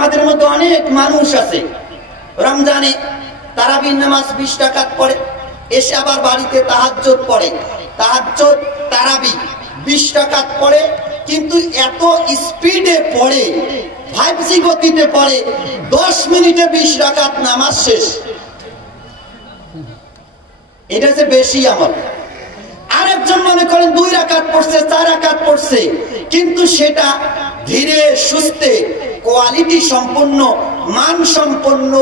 আমাদের মধ্যে অনেক মানুষ আছে রমজানে তারাবির নামাজ 20 রাকাত পড়ে, এসে আবার বাড়িতে তাহাজ্জুদ পড়ে, তাহাজ্জুদ তারাবি 20 রাকাত পড়ে, কিন্তু এত স্পিডে পড়ে, 5G গতিতে পড়ে, 10 মিনিটে 20 রাকাত নামাজ শেষ। এটা হচ্ছে বেশি আমল। আরেকজন মনে করেন 2 রাকাত পড়ছে, 4 রাকাত পড়ছে, কিন্তু সেটা ধীরে সুস্থে কোয়ালিটি সম্পন্ন, মান সম্পন্ন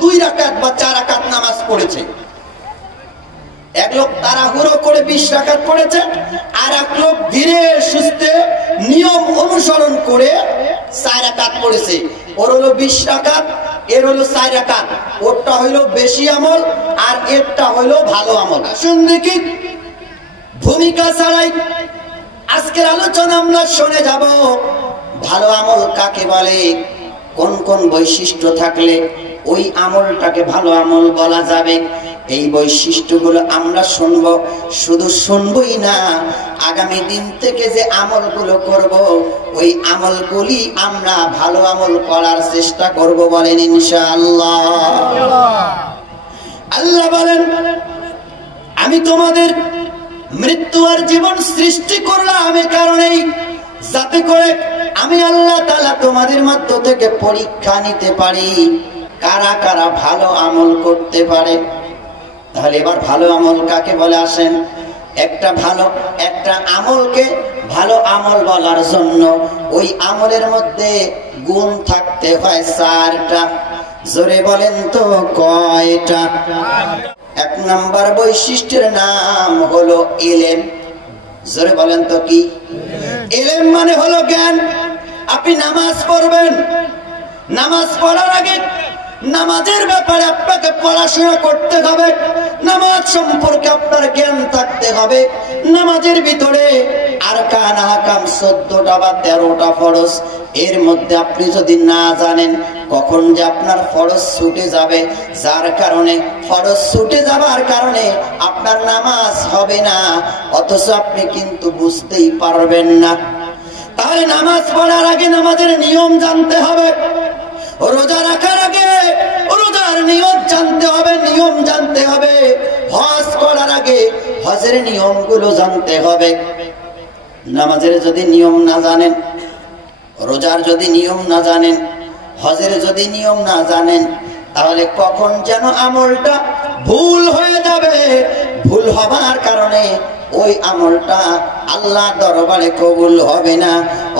2 রাকাত বা 4 রাকাত নামাজ পড়েছে। এক লোক তাড়াহুড়ো করে 20 রাকাত পড়েছে, আর এক লোক ধীরে সুস্থে নিয়ম অনুসরণ করে 4 রাকাত পড়েছে। ওর হলো 20 রাকাত, এর হলো 4 রাকাত। ওরটা হইলো বেশি আমল আর এরটা হইলো ভালো আমল। শুন দেখি, ভূমিকা ছাড়াই আজকের আলোচনা আমরা শুনে যাব ভালো আমল কাকে বলে, কোন কোন বৈশিষ্ট্য থাকলে ওই আমলটাকে ভালো আমল বলা যাবে। এই বৈশিষ্ট্যগুলো আমরা শুনবো, শুধু শুনবই না, আগামী দিন থেকে যে আমলগুলো করব ওই আমলগুলি আমরা ভালো আমল করার চেষ্টা করব, বলেন ইনশাআল্লাহ। আল্লাহ বলেন, আমি তোমাদের মৃত্যু আর জীবন সৃষ্টি করলাম এই কারণেই, যাতে করে আমি আল্লাহ তাআলা তোমাদের মধ্য থেকে পরীক্ষা নিতে পারি কারা কারা ভালো আমল করতে পারে। তাহলে এবার ভালো আমল কাকে বলে আসেন। একটা আমলকে ভালো আমল বলার জন্য ওই আমলের মধ্যে গুণ থাকতে হয় 4টা। জোরে বলেন তো কয়টা? 1 নাম্বার বৈশিষ্ট্যের নাম হলো ইলম। জোরে বলেন তো কি? ইলম মানে হলো জ্ঞান। আপনি নামাজ পড়বেন, নামাজ পড়ার আগে নামাজের ব্যাপারে আপনাকে পড়াশোনা করতে হবে, নামাজ সম্পর্কে আপনার জ্ঞান থাকতে হবে। নামাজের ভিতরে আরকান আহকাম 14টা বা 13টা ফরজ, এর মধ্যে আপনি যদি না জানেন কখন যে আপনার ফরজ ছুটে যাবে, যার কারণে ফরজ ছুটে যাবার কারণে আপনার নামাজ হবে না, অথচ আপনি কিন্তু বুঝতেই পারবেন না। তাহলে নামাজ পড়ার আগে নামাজের নিয়ম জানতে হবে, রোজা রাখার আগে রোজার নিয়ম জানতে হবে, নিয়ম জানতে হবে। হজ করার আগে হজের নিয়মগুলো জানতে হবে। নামাজের যদি নিয়ম না জানেন, রোজার যদি নিয়ম না জানেন, হজের যদি নিয়ম না জানেন, তাহলে কখন যেন আমলটা ভুল হয়ে যাবে। ভুল হবার কারণে ওই আমলটা আল্লাহ দরবারে কবুল হবে না,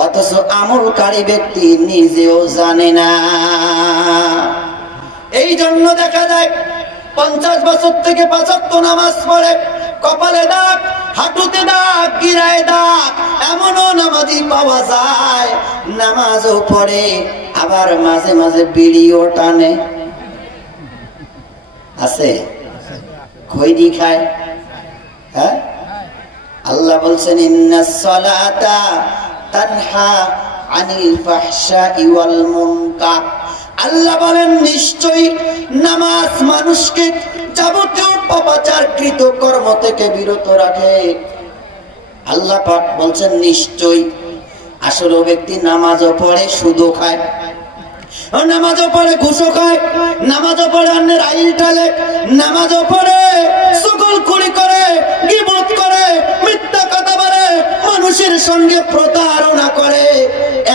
অথচ আমলকারী ব্যক্তি নিজেও জানে না। এই জন্য দেখা যায় 50 বছর থেকে 5 ওয়াক্ত নামাজ পড়ে, কপালে দাগ, হাঁটুতে দাগ, গিরায় দাগ, এমনও নামাজি পাওয়া যায় নামাজও পড়ে আবার মাঝে মাঝে বিড়িও টানে। আছে? খৈনি খায়। হ্যাঁ, আল্লাহ বলছেন ইন্নাস সালাতা তানহা আনিল ফাহশাই ওয়াল মুনকার। আল্লাহ বলেন নিশ্চয়ই নামাজ মানুষকে যাবতীয় পাপাচারকৃত কর্ম থেকে বিরত রাখে। আল্লাহ পাক বলছেন নিশ্চয়ই। আসলে ব্যক্তি নামাজও পড়ে সুদও খায়, নামাজও পড়ে ঘুষও খায়, নামাজও পড়ে অন্যের আইল টালে, নামাজও পড়ে চুগলখড়ি করে, গীবত করে, মিথ্যা কথা বলে, মানুষের সঙ্গে প্রতারণা করে।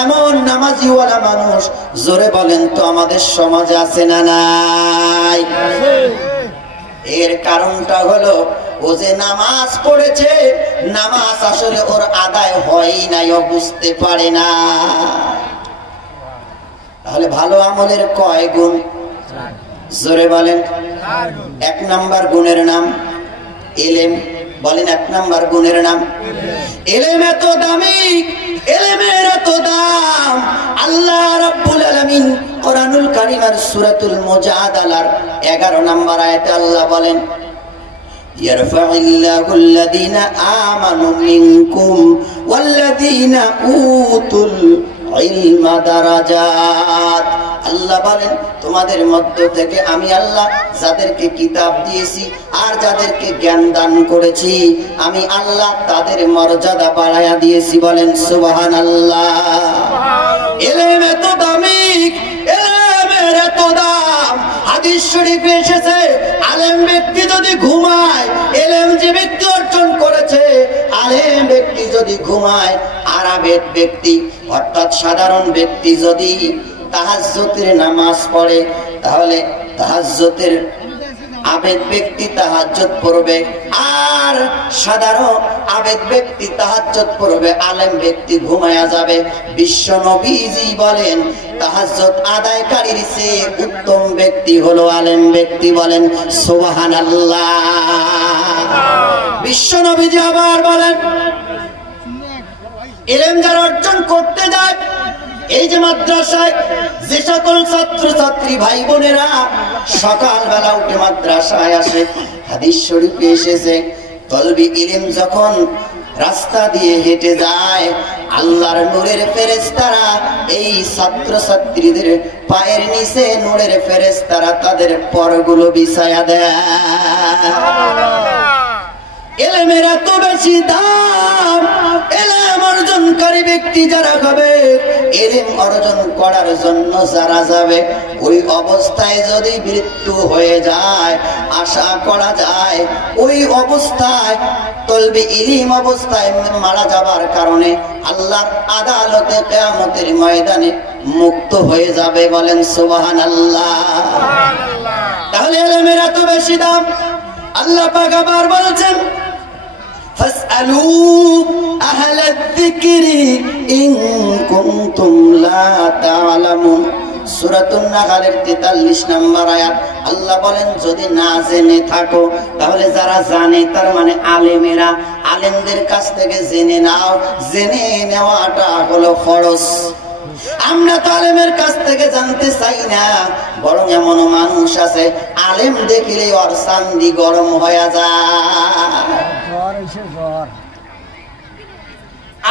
এমন নামাজিওয়ালা মানুষ জোরে বলেন তো আমাদের সমাজে আছে না নাই? এর কারণটা হলো ও যে নামাজ পড়েছে, নামাজ আসলে ওর আদায় হয় নাই, ও বুঝতে পারে না। তাহলে ভালো আমলের কয় গুণ? জোরে বলেন। 1 নাম্বার গুণের নাম ইলম। বলেন 1 নাম্বার গুণের নাম ইলম। এত দামি, ইলমের এত দাম। আল্লাহ রাব্বুল আলামিন কোরআনুল কারীমের সূরাতুল মুজাদালার 11 নাম্বার আয়াতে আল্লাহ বলেন ইয়ারফাউল্লাহুল লাযীনা আমানু মিনকুম ওয়াল্লাযীনা উতুল ইলমা দারাজাত। আল্লাহ বলেন তোমাদের মধ্য থেকে আমি আল্লাহ যাদেরকে কিতাব দিয়েছি আর যাদেরকে জ্ঞান দান করেছি, আমি আল্লাহ তাদের মর্যাদা বাড়ায়া দিয়েছি। বলেন সুবহানাল্লাহ। ইলম এত দামি, হাদিস শরীফে এসেছে আলেম ব্যক্তি যদি ঘুমায়, ইলম যে ব্যক্তি অর্জন করেছে, আলেম ব্যক্তি যদি ঘুমায়, আর আবেদ ব্যক্তি অর্থাৎ সাধারণ ব্যক্তি যদি তাহাজ্জুদের নামাজ পড়ে, তাহলে তাহাজ্জুদের আবেদ ব্যক্তি তাহাজ্জুদ পড়বে, আর সাধারণ আবেদ ব্যক্তি তাহাজ্জুদ পড়বে, আলেম ব্যক্তি ঘুমায়া যাবে। বিশ্ব নবীজি বলেন তাহাজ্জুদ আদায়কারীর চেয়ে উত্তম ব্যক্তি হলো আলেম ব্যক্তি। বলেন সুবহানাল্লাহ। বিশ্ব নবীজি আবার বলেন ইলম যারা অর্জন করতে যায়, এই যে মাদ্রাসায় যে সকল ছাত্র ছাত্রী ভাই বোনেরা সকালবেলা উঠে মাদ্রাসায় আসে, হাদিস শরীফে এসেছে তলবি ইলম যখন রাস্তা দিয়ে হেঁটে যায়, আল্লাহর নূরের ফেরেশতারা এই ছাত্র ছাত্রীদের পায়ের নিচে নূরের ফেরেশতারা তাদের পরগুলো বিছায়া দেয়। ইলমের এত বেশি দাম, ইলম অর্জনকারী ব্যক্তি যারা হবে, ইলম অর্জন করার জন্য যারা যাবে, ওই অবস্থায় যদি মৃত্যু হয়ে যায়, আশা করা যায় ওই অবস্থায় তলবে ইলম অবস্থায় মারা যাবার কারণে আল্লাহর আদালতে কিয়ামতের ময়দানে মুক্ত হয়ে যাবে। বলেন সুবহানাল্লাহ। তাহলে ইলমের এত বেশি দাম। আল্লাহ পাক আবার বলছেন ফাসআলু আহলাদ যিকরি ইন কুনতুম লা তা'লামুন। সূরাতুন নাহলের 43 নম্বর আয়াত। আল্লাহ বলেন যদি না জেনে থাকো, তাহলে যারা জানে তার মানে আলেমেরা, আলেমদের কাছ থেকে জেনে নাও। জেনে নেওয়াটা হলো ফরজ। আমরা তো আলেমের কাছ থেকে জানতে চাই না, বরং এমন মানুষ আছে আলেম দেখিলে ওর চান্দি গরম হয়ে যায়।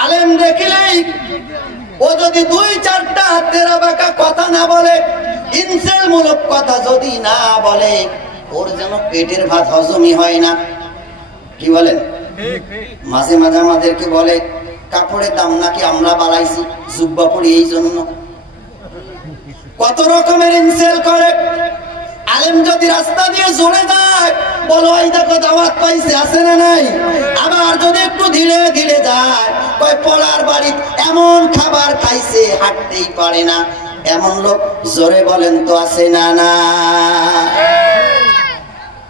আলেম দেখিলেই ও যদি 2-4টা তেরা বাঁকা কথা না বলে, ইনসেল মূলক কথা যদি না বলে, ওর যেন পেটের ভাত হজমই হয় না। কি বলেন? মাঝে মাঝে আমাদেরকে বলে কাপড়ের দাম নাকি আমরা বাড়াইছি, জুব্বা পরি এই জন্য। কত রকমের ইনসেল করে। আলেম যদি রাস্তা দিয়ে জোরে যায়, বলো এই দেখো দাওয়াত পাইছে, আছে না নাই? আবার যদি একটু ধীরে ধীরে যায়, কয় পড়ার বাড়ি এমন খাবার খাইছে হাঁটতেই পারে না। এমন লোক জোরে বলেন তো আছে না? না,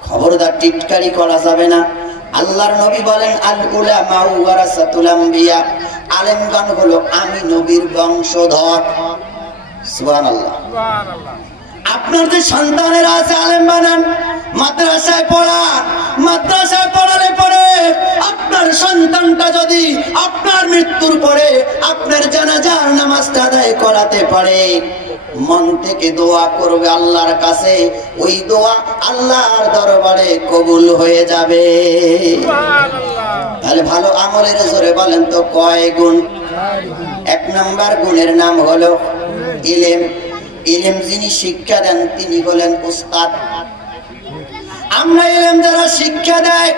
খবরদার টিটকারি করা যাবে না। আল্লাহর নবী বলেন আল উলামা ওয়ারাসাতুল আম্বিয়া, আলেমগণ হলো আমি নবীর বংশধর। সুবহানাল্লাহ। সুবহানাল্লাহ। আপনার যে সন্তানেরা আছে আলেম বানান, মাদ্রাসায় পড়ান। মাদ্রাসায় পড়ালে পরে আপনার সন্তানটা যদি আপনার মৃত্যুর পরে আপনার জানাজার নামাজটা আদায় করাতে পারে, মন থেকে দোয়া করবে আল্লাহর কাছে, ওই দোয়া আল্লাহর দরবারে কবুল হয়ে যাবে। তাহলে ভালো আমলের জোরে বলেন তো কয় গুণ? 1 নম্বর গুণের নাম হলো ইলম। ইলম যিনি শিক্ষা দেন তিনি হলেন উস্তাদ। আমরা ইলম যারা শিক্ষা দেয়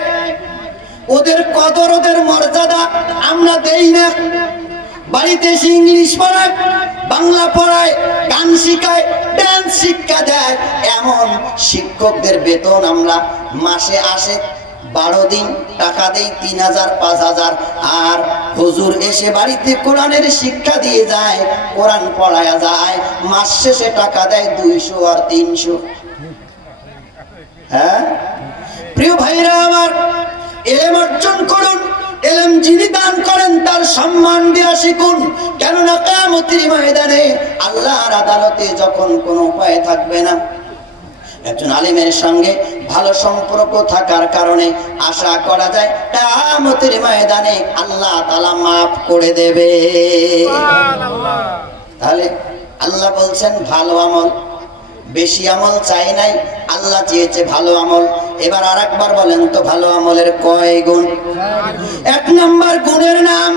ওদের কদর, ওদের মর্যাদা আমরা দেই না। বাড়িতে এসে ইংলিশ পড়ায়, বাংলা পড়ায়, গান শিখায়, ডান্স শিক্ষা দেয়, এমন শিক্ষকদের বেতন আমরা মাসে আসে 12 দিন টাকা দেই 3000 5000। আর হুজুর এসে বাড়িতে কোরআনের শিক্ষা দিয়ে যায়, কোরআন পড়ায়া যায়, মাস শেষে টাকা দেয় 200 আর 300। হ্যাঁ প্রিয় ভাইরা আমার, ইলম অর্জন করুন। ইলম যিনি দান করেন তার সম্মান দেওয়া শিখুন। কেননা কিয়ামতের ময়দানে আল্লাহর আদালতে যখন কোনো উপায় থাকবে না, একজন আলেমের সঙ্গে ভালো সম্পর্ক থাকার কারণে আশা করা যায় কিয়ামতের ময়দানে আল্লাহ তাআলা মাফ করে দেবে। সুবহানাল্লাহ। তাহলে আল্লাহ বলছেন ভালো আমল, বেশি আমল চাই নাই, আল্লাহ চেয়েছে ভালো আমল। এবার আরেকবার বলেন তো ভালো আমলের কয় গুণ? 1 নম্বর গুণের নাম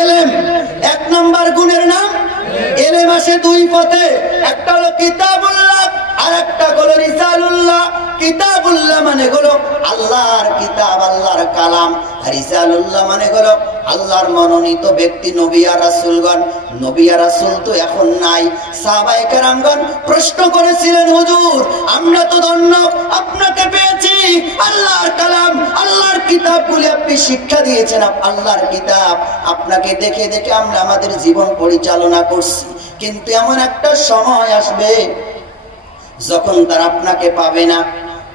ইলম। 1 নম্বর গুণের নাম ইলম আসে 2 পথে, একটা হলো কিতাবুল্লাহ আর একটা হলো রিসালুল্লাহ। কিতাবুল্লাহ মানে হলো আল্লাহর কিতাব, আল্লাহর কালাম। রিসালুল্লাহ মানে হলো আল্লাহর মনোনীত ব্যক্তি, নবী আর রাসূলগণ। নবী আর রাসূল তো এখন নাই। সাহাবায়ে কেরামগণ প্রশ্ন করেছিলেন, হুজুর আমরা তো ধন্য, আপনাকে পেয়েছি, আল্লাহর কালাম, আল্লাহর কিতাবগুলি আপনি শিক্ষা দিয়েছেন, আল্লাহর কিতাব, আপনাকে দেখে দেখে আমরা আমাদের জীবন পরিচালনা করছি, কিন্তু এমন একটা সময় আসবে যখন তারা আপনাকে পাবে না,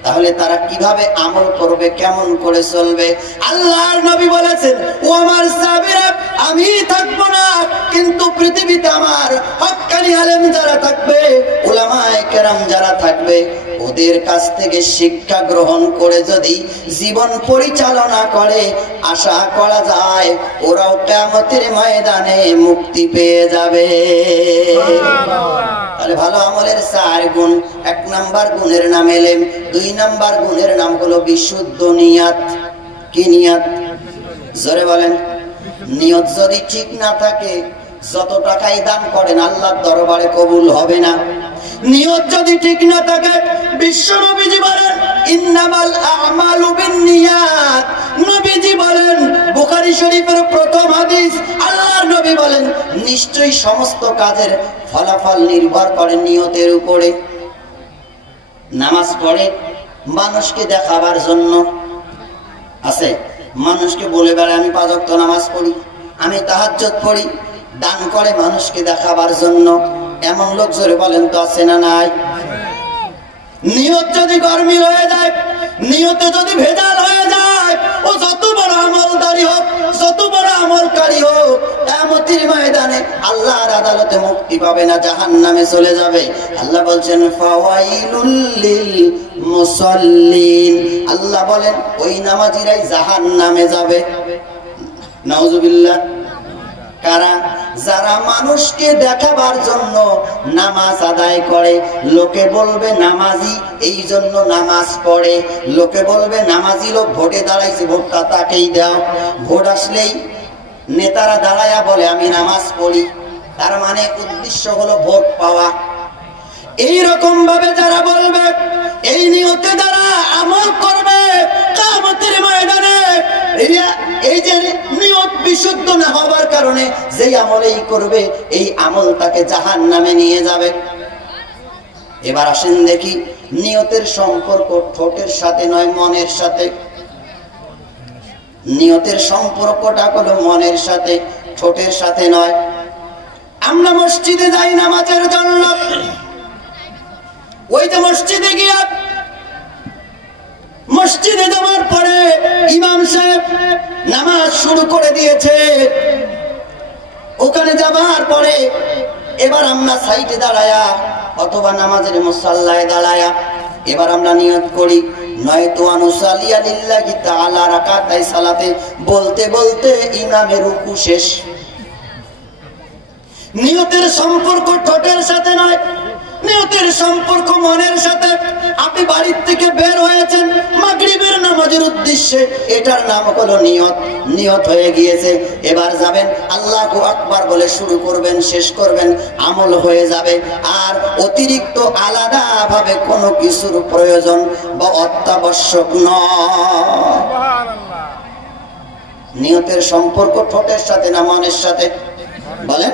তাহলে তারা কিভাবে আমল করবে, কেমন করে চলবে? আল্লাহর নবী বলেছেন, ও আমার সাহাবীরা, আমি থাকবো না, কিন্তু পৃথিবীতে আমার হক্কানি আলেম যারা থাকবে, উলামায়ে কেরাম যারা থাকবে, ওদের কাছ থেকে শিক্ষা গ্রহণ করে যদি জীবন পরিচালনা করে, আশা করা যায় ওরাও কিয়ামতের ময়দানে মুক্তি পেয়ে যাবে। তাহলে ভালো আমলের 4 গুণ। 1 নাম্বার গুণের নাম ইলম, 2 নাম্বার গুণের নাম হলো বিশুদ্ধ নিয়ত। কি নিয়ত? জোরে বলেন। নিয়ত যদি ঠিক না থাকে, যত টাকাই দান করেন আল্লাহর দরবারে কবুল হবে না। নিয়ত যদি ঠিক না থাকে, বিশ্ব নবীজি বলেন, ইন্নামাল আমালু বিন্নিয়াত। নবীজি বলেন, বুখারী শরীফের প্রথম হাদিস, আল্লাহর নবী বলেন, নিশ্চয়ই সমস্ত কাজের ফলাফল নির্ভর করে নিয়তের উপরে। নামাজ পড়ে মানুষকে দেখাবার জন্য, আছে মানুষকে বলে বেড়ায় আমি 5 ওয়াক্ত নামাজ পড়ি, আমি তাহাজ্জুদ পড়ি। দান করে মানুষকে দেখাবার জন্য, এমন লোক জোরে বলেন তো আছে না নাই? নিয়ত যদি গরমিল হয়ে যায়, নিয়তে যদি ভেজাল হয়ে যায়, ও যত বড় আমলদারি হোক, যত বড় আমলকারী হোক, কিয়ামতের ময়দানে আল্লাহর আদালতে মুক্তি পাবে না, জাহান্নামে চলে যাবে। আল্লাহ বলছেন, ফাওয়াইলুল লিল মুসাল্লিন। আল্লাহ বলেন ওই নামাজীরাই জাহান্নামে যাবে। নাউজুবিল্লাহ। কারা? যারা মানুষকে দেখাবার জন্য নামাজ আদায় করে, লোকে বলবে নামাজি, এই জন্য নামাজ পড়ে। লোকে বলবে নামাজি লোক ভোটে দাঁড়াইছে, ভোটটা তাকেই দাও। ভোট আসলেই নেতারা দাঁড়ায়া বলে আমি নামাজ পড়ি, তার মানে উদ্দেশ্য হলো ভোট পাওয়া। এইরকম ভাবে যারা বলবে, এই নিয়তে যারা আমল করবে, কিয়ামতের ময়দানে এই যে নিয়ত বিশুদ্ধ না হওয়ার কারণে যেই আমলেই করবে, এই আমল তাকে জাহান্নামে নিয়ে যাবে। এবার আসেন দেখি, নিয়তের সম্পর্ক ঠোঁটের সাথে নয়, মনের সাথে। নিয়তের সম্পর্কটা হলো মনের সাথে, ঠোঁটের সাথে নয়। আমরা মসজিদে যাই নামাজের জন্য, ওই যে মসজিদে গিয়া, মসজিদে যাওয়ার পরে ইমাম সাহেব নামাজ শুরু করে দিয়েছে, ওখানে যাবার পরে এবার আমরা সাইডে দাঁড়ায়া অথবা নামাজের মুসাল্লায় দাঁড়ায়া এবার আমরা নিয়ত করি, নয়তো আনুসালিয়া লিল্লাহি তাআলা রাকাতাই সালাতে বলতে বলতে ইমামের রুকু শেষ। নিয়তের সম্পর্ক ঠোঁটের সাথে নয়, নিয়তের সম্পর্ক মনের সাথে। আপনি বাড়ির থেকে বের হয়েছেন মাগরিবের নামাজের উদ্দেশ্যে, এটার নাম হলো নিয়ত। নিয়ত হয়ে গিয়েছে, এবার যাবেন আল্লাহু আকবার বলে শুরু করবেন, শেষ করবেন, আমল হয়ে যাবে। আর অতিরিক্ত আলাদা ভাবে কোনো কিছুর প্রয়োজন বা অত্যাবশ্যক নয়। নিয়তের সম্পর্ক ঠোঁটের সাথে না মনের সাথে? বলেন।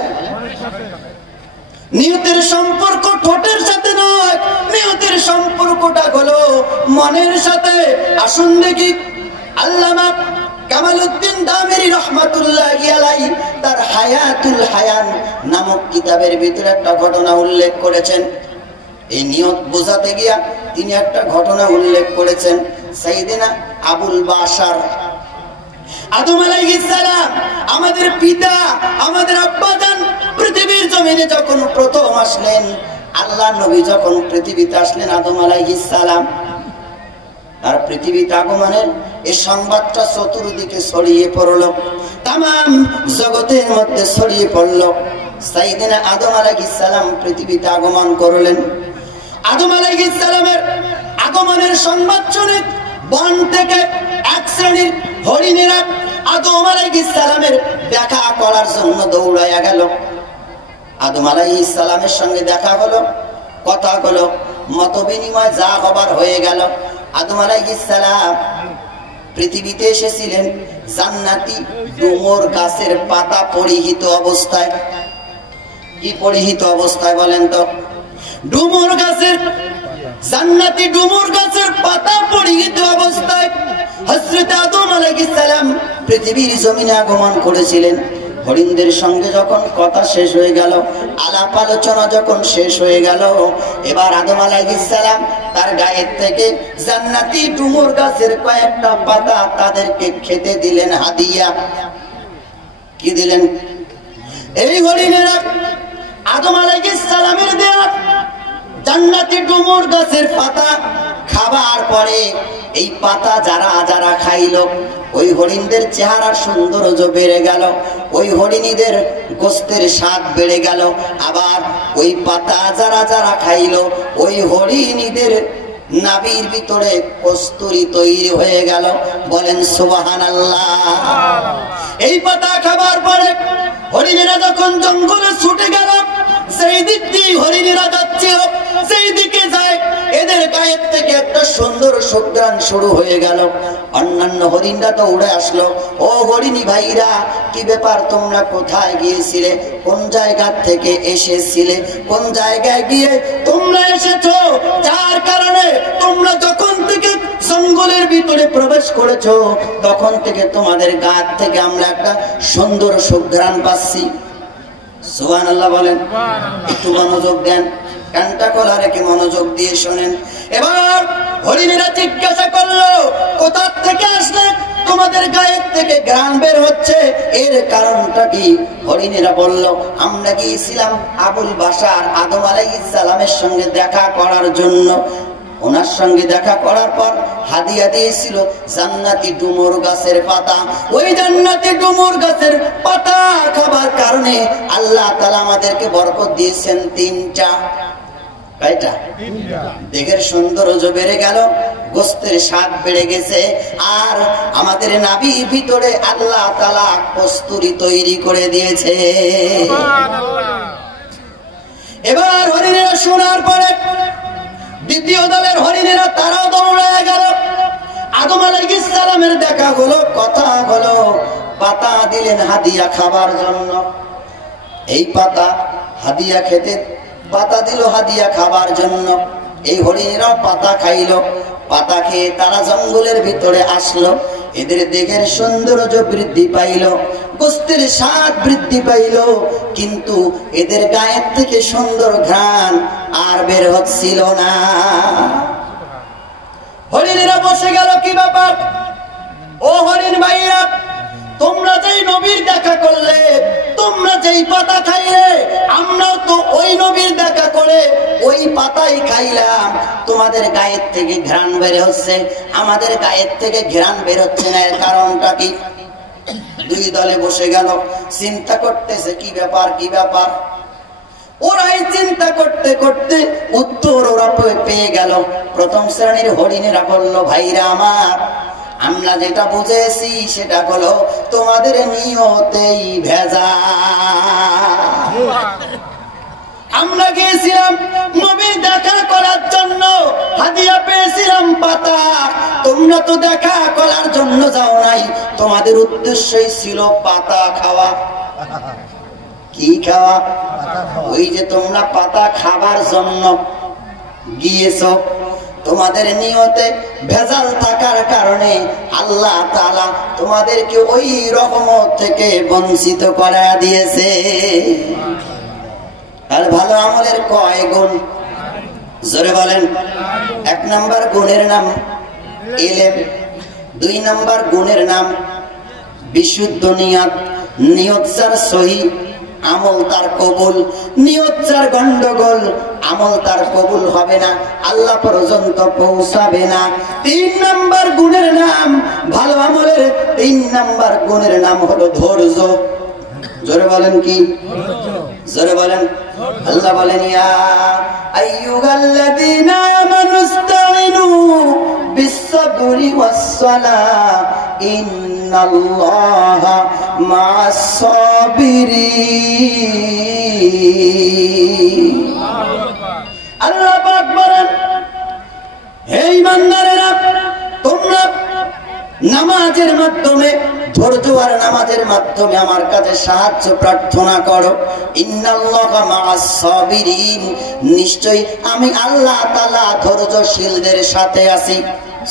নিয়তের সম্পর্ক ঠোঁটের সাথে নয়, নিয়তের সম্পর্কটা হলো মনের সাথে। আসুন দেখি, আল্লামা কামালউদ্দিন দামিরি রাহমাতুল্লাহি আলাইহি তার হায়াতুল হায়ান নামক কিতাবের ভিতরে একটা ঘটনা উল্লেখ করেছেন। এই নিয়ত বোঝাতে গিয়া তিনি একটা ঘটনা উল্লেখ করেছেন। সাইয়েদনা আবুল বাশার আদম আলাইহিস সালাম, আমাদের পিতা, আমাদের আব্বাজান পৃথিবীর জমিনে যখন প্রথম আসলেন, আল্লাহ নবী যখন পৃথিবীতে আসলেন, আদম আলাইহিস সালাম, আর পৃথিবীতে আগমনের এই সংবাদটা চতুর্দিকে ছড়িয়ে পড়ল, তামাম জগতের মধ্যে ছড়িয়ে পড়ল। সাইয়েদনা আদম আলাইহিস সালাম পৃথিবীতে আগমন করলেন। আদম আলাইহিস সালামের আগমনের সংবাদ শুনে বন থেকে এক শ্রেণীর হরিণেরা আদম আলাইহিস সালামের দেখা করার জন্য দৌড়াইয়া গেল। আদম আলাইহিস সালামের সঙ্গে দেখা হলো, কথা হলো, মত বিনিময় যা হবার হয়ে গেল। আদম আলাইহিস সালাম পৃথিবীতে এসেছিলেন জান্নাতি ডুমুর গাছের পাতা পরিহিত অবস্থায়। কি পরিহিত অবস্থায় বলেন তো? ডুমুর গাছের, জান্নাতি ডুমুর গাছের পাতা পরিহিত অবস্থায় হযরত আদম আলাইহিস সালাম পৃথিবীর জমিনে আগমন করেছিলেন। হরিণদের সঙ্গে যখন কথা শেষ হয়ে গেল, আলাপ আলোচনা যখন শেষ হয়ে গেল, এবার আদম আলাইহিস সালাম তার গায়ের থেকে জান্নাতি ডুমুর গাছের কয়েকটা পাতা তাদেরকে খেতে দিলেন হাদিয়া। কি দিলেন? এই হরিণেরা আদম আলাইহিস সালামের দেয়া জান্নাতি ডুমুর গাছের পাতা খাবার পরে এই পাতা যারা যারা খাইল, ওই হরিণদের চেহারার সৌন্দর্য বেড়ে গেল, ওই হরিণীদের গোস্তের স্বাদ বেড়ে গেল। আবার ওই পাতা যারা যারা খাইল, ওই হরিণীদের নাভির ভিতরে কস্তুরী তৈরি হয়ে গেল। বলেন সুবহানাল্লাহ। এই পাতা খাবার পরে হরিণীরা যখন জঙ্গলে ছুটে গেল, সেই দিক দিয়ে হরিণীরা যাচ্ছে, সেই দিকে যায়, এদের গায়ের থেকে একটা সুন্দর সুঘ্রাণ শুরু হয়ে গেল। অন্যান্য হরিণরা তো উড়ে আসলো। ও হরিণী ভাইরা, কি ব্যাপার? তোমরা কোথায় গিয়েছিলে? কোন জায়গা থেকে এসেছিলে? কোন জায়গায় গিয়ে তোমরা এসেছো? যার কারণে তোমরা যখন থেকে জঙ্গলের ভিতরে প্রবেশ করেছো, তখন থেকে তোমাদের গা থেকে আমরা একটা সুন্দর সুঘ্রাণ পাচ্ছি। সুবহানাল্লাহ বলেন। একটু মনোযোগ দেন, কানটা খোলা রেখে মনোযোগ দিয়ে শোনেন। এবার হরিণীরা জিজ্ঞাসা করলো, কোথা থেকে আসলে তোমাদের গায়ের থেকে ঘ্রাণ বের হচ্ছে? এর কারণটা কি? হরিণীরা বলল, আমরা গিয়েছিলাম আবুল বাশার আদম আলাইহিস সালামের সঙ্গে দেখা করার জন্য। ওনার সঙ্গে দেখা করার পর হাদিয়া দিয়েছিল জান্নাতি ডুমুর গাছের পাতা। ওই জান্নাতি ডুমুর গাছের পাতা খাবার কারণে আল্লাহ তাআলা আমাদেরকে বরকত দিয়েছেন তিনটা। কয়টা? দেহের সৌন্দর্য বেড়ে গেল, গোস্তের স্বাদ বেড়ে গেছে, আর আমাদের নাভির ভিতরে আল্লাহ তাআলা কস্তুরী তৈরি করে দিয়েছে। এবার হরিণীরা শোনার পরে দ্বিতীয় দলের হরিণীরা তারাও দৌড়ে গেল। আদম আলাইহিস সালামের দেখা হলো, কথা হলো, পাতা দিলেন হাদিয়া খাবার জন্য। এই পাতা হাদিয়া খেতে, পাতা দিল হাদিয়া খাবার জন্য। এই হরিণীরাও পাতা খাইলো। পাতা খেয়ে তারা জঙ্গলের ভিতরে আসলো। এদের দেহের সৌন্দর্য বৃদ্ধি পাইল, গোস্তের স্বাদ বৃদ্ধি পাইল, কিন্তু এদের গায়ের থেকে সুন্দর ঘ্রাণ আর বের হচ্ছিল না। হরিণীরা বসে গেল, কি ব্যাপার? ও হরিণ ভাইরা, তোমরা যেই নবীর দেখা করলে, তোমরা যেই পাতা খাইলে, আমরাও তো ওই নবীর দেখা করে ওই পাতাই খাইলাম। তোমাদের গায়ের থেকে ঘ্রাণ বের হচ্ছে, আমাদের গায়ের থেকে ঘ্রাণ বের হচ্ছে না, এর কারণটা কি? দুই দলে বসে গেল, চিন্তা করতেছে কি ব্যাপার, কি ব্যাপার। ওরাই চিন্তা করতে করতে উত্তর ওরা পেয়ে গেল। প্রথম শ্রেণীর হরিণীরা বলল, ভাইরা আমার, আমরা যেটা বুঝেছি সেটা হলো তোমাদের নিয়তেই ভেজাল। আমরা গিয়েছিলাম নবীর দেখা করার জন্য, হাদিয়া পেয়েছিলাম পাতা। তোমরা তো দেখা করার জন্য যাও নাই, তোমাদের উদ্দেশ্যই ছিল পাতা খাওয়া। কি খাওয়া? ওই যে তোমরা পাতা খাবার জন্য গিয়েছো, তোমাদের নিয়তে ভেজাল থাকার কারণে আল্লাহ তাআলা তোমাদেরকে ওই রহমত থেকে বঞ্চিত করে দিয়েছে। আর ভালো আমলের কয় গুণ? জোরে বলেন। 1 নাম্বার গুণের নাম ইলম, 2 নাম্বার গুণের নাম বিশুদ্ধ নিয়ত। নিয়ত যার সহি, আমল তার কবুল। নিয়ত যার গন্ডগোল, আমল তার কবুল হবে না, আল্লাহ পর্যন্ত পৌঁছাবে না। 3 নাম্বার গুণের নাম, ভালো আমলের 3 নাম্বার গুণের নাম হলো ধৈর্য। জোরে বলেন কি? জোরে বলেন। আল্লাহ বলেন, ইয়া আইয়ুহাল্লাযীনা আমানুস্তাঈনু বিস-সাবরি ওয়াস-সালাহ ইন্নাল্লাহা মা'আস-সাবিরিন। আল্লাহ পাক বলেন, হে ঈমানদারেরা, তোমরা নামাজের মাধ্যমে, ধৈর্য আর নামাজের মাধ্যমে আমার কাছে সাহায্য প্রার্থনা করো। ইন্নাল্লাহা মা'আস সাবিরিন, নিশ্চয়ই আমি আল্লাহ তাআলা ধৈর্যশীলদের সাথে আছি।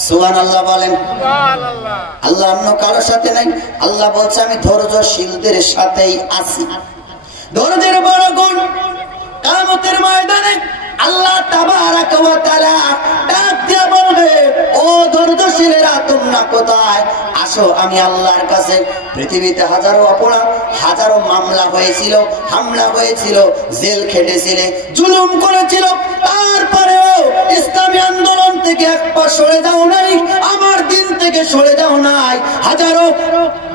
সুবহানাল্লাহ বলেন। সুবহানাল্লাহ। আল্লাহ অন্য কারো সাথে নাই, আল্লাহ বলছে আমি ধৈর্যশীলদের সাথেই আছি। ধৈর্যের বড় গুণ, কিয়ামতের ময়দানে আল্লাহ তাবারাকা ওয়া তাআলা ডাক দিয়ে বলবে, ও ধৈর্যশীলেরা তোমরা কোথায়? আসো আমি আল্লাহর কাছে। পৃথিবীতে হাজারো অপরাধ, হাজারো মামলা হয়েছিল, হামলা হয়েছিল, জেল খেটেছিলে, জুলুম করেছিল, তারপরেও ইসলামী আন্দোলন থেকে এক পা সরে যাও নাই, আমার দিন থেকে সরে যাও নাই। হাজারো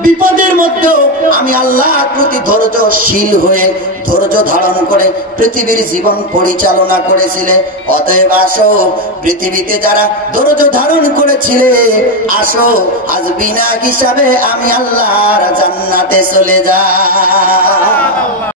বিপদের মধ্যেও আমি আল্লাহর প্রতি ধৈর্যশীল হয়ে, ধৈর্য ধারণ করে পৃথিবীর জীবন পরিচালনা করেছিলে। অতএব আসো, পৃথিবীতে যারা ধৈর্য ধারণ করেছিলে, আসো আজ বিনা হিসাবে আমি আল্লাহর জান্নাতে চলে যাই।